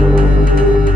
Thank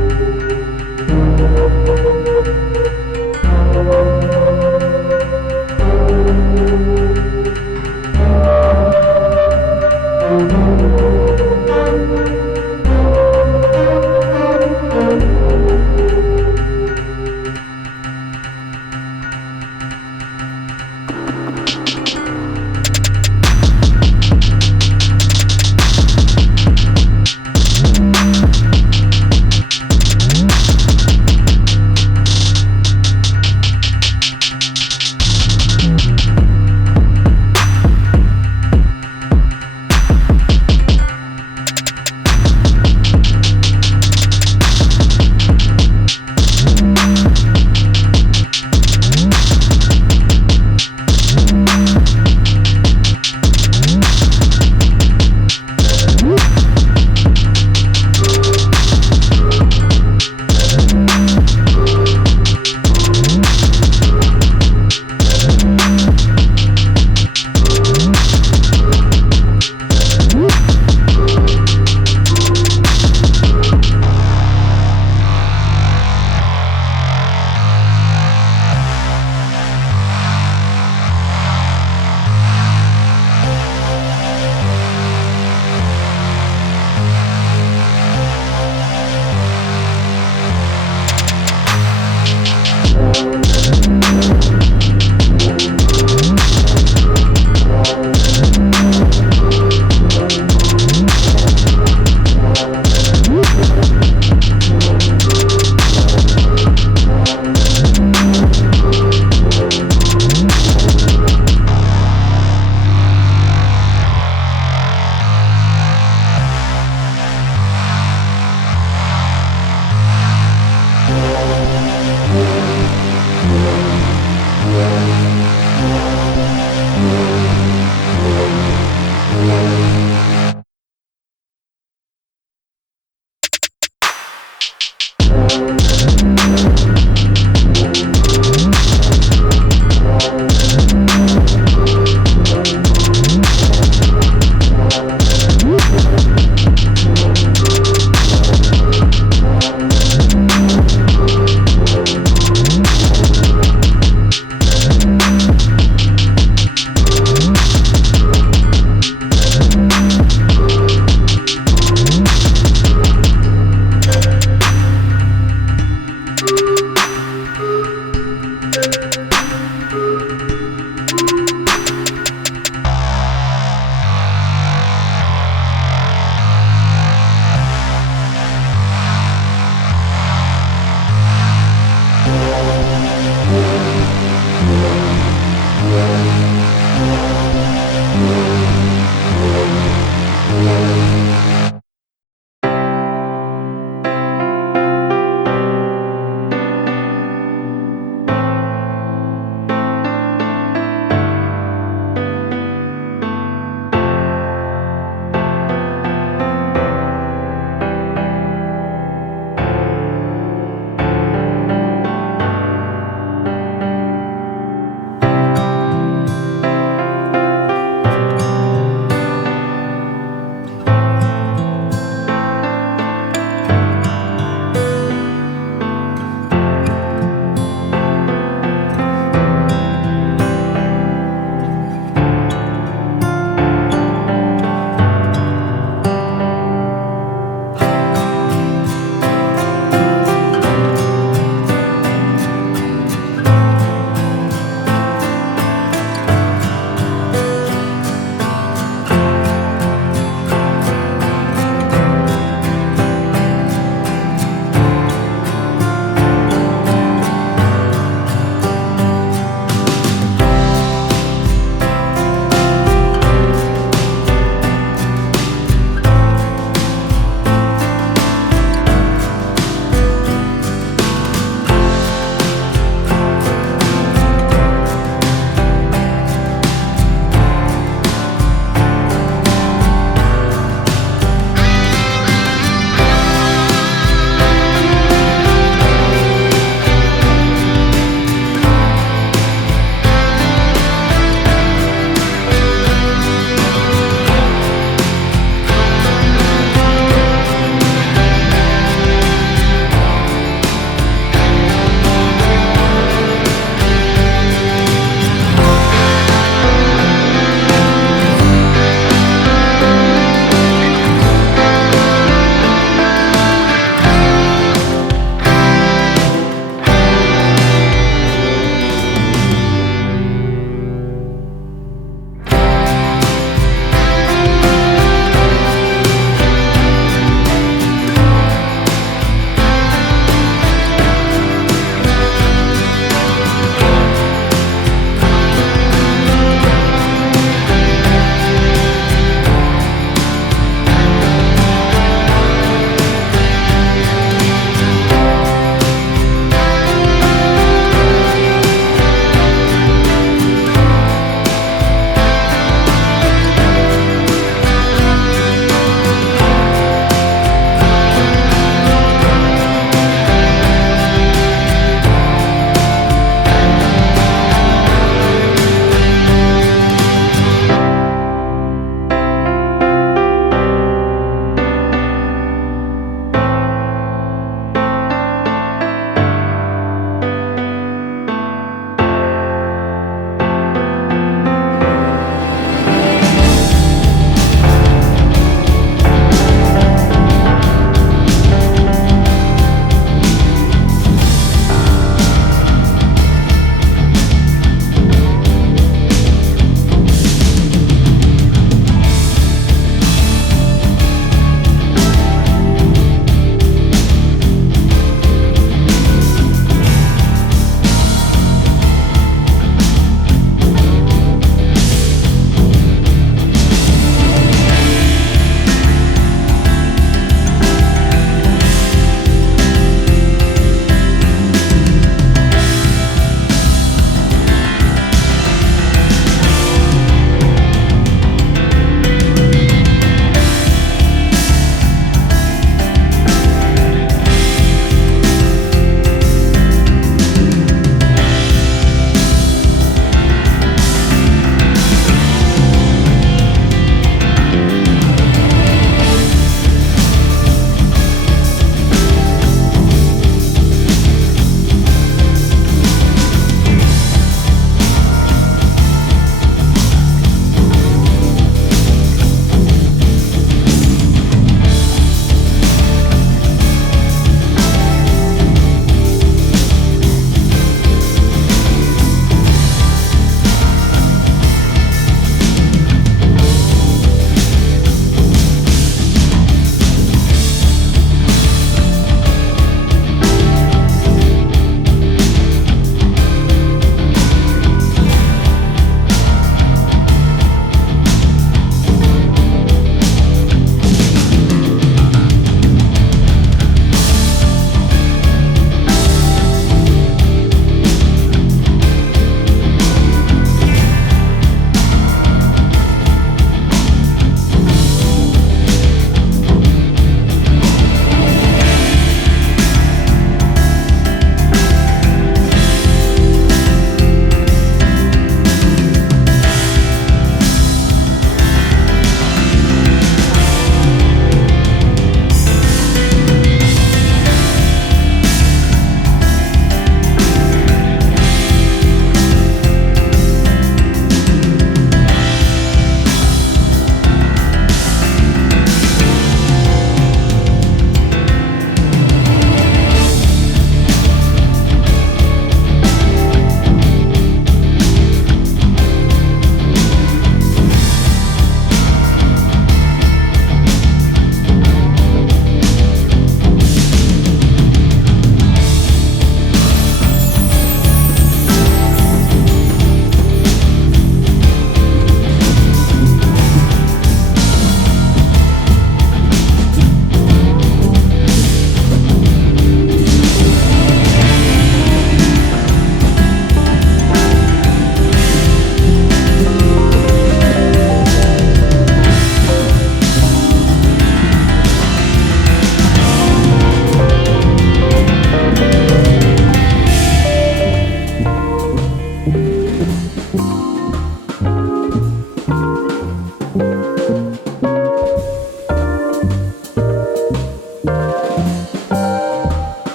Bye.